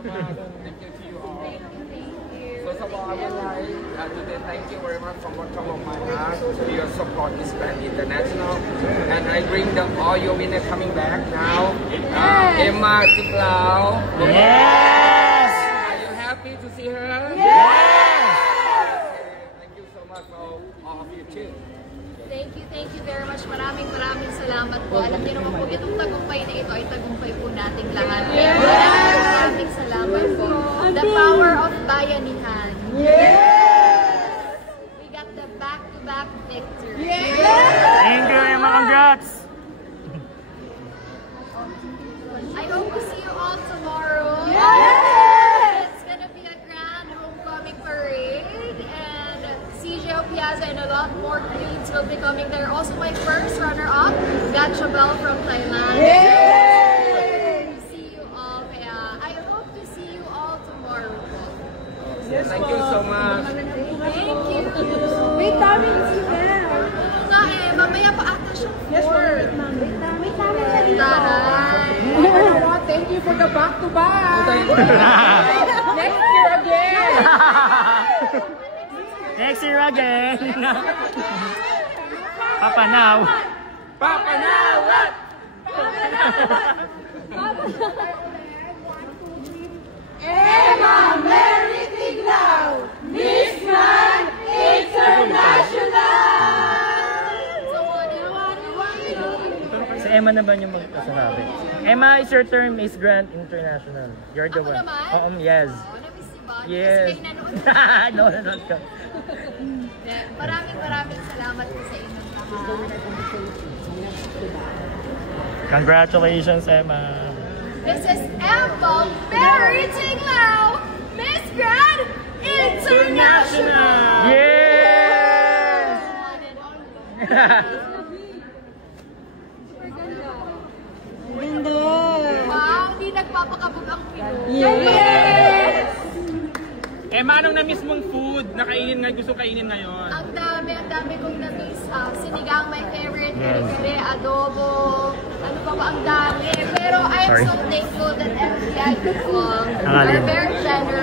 Thank you to you all. First of all, I would like to thank you very much from the bottom of my heart for your support Miss Grand International. And I bring all your winners coming back now. Emma Tiklao. Yes! Are you happy to see her? Yes! Thank you so much for all of you too. Thank you very much. Maraming salamat po. Alam niyo naman po, itong tagumpay na ito ay tagumpay po nating lahat. Maraming salamat po. The power of bayanihan. Yes! We got the back-to-back victory. Yes! Thank you, Emma. Congrats! I hope to see you all tomorrow. Yes! It's gonna be a grand homecoming parade, and CJO Piazza and a lot more queens will be coming there. Also, my first runner-up, Gatchabel from Thailand. Yay! To see you all. Kaya I hope to see you all tomorrow. Yes, thank you so much. Thank you. Wait, Tommy, it's you now. Nga mamaya pa ata siyang 4. Wait, Tommy, Taray. You know what? Thank you for the back-to-back. Next year again. Next year again! Papa now! Papa now, what? Emma Mary Tiglao, Miss Grand International. Si Emma naman yung magpasasabi. Emma, is your term Miss Grand International. You're the Ako one. naman? Oo, yes. Na-miss si Bon. Yes. Kasi kayo nanood. Nanonood ka. Maraming salamat po sa inyong lahat. Congratulations, Emma. This is Emma Mary Tiglao, Miss Grand International. Yes! Wow, hindi nagpapakabog ang Pinoy. Yes! Emma, anong na-miss mong food na kainin nga gusto kainin ngayon? Ang dami kong na-miss. Sinigang, my favorite, kare-kare, adobo, ano pa ba, ang dami. Pero I'm so thankful that MTI people are very generous.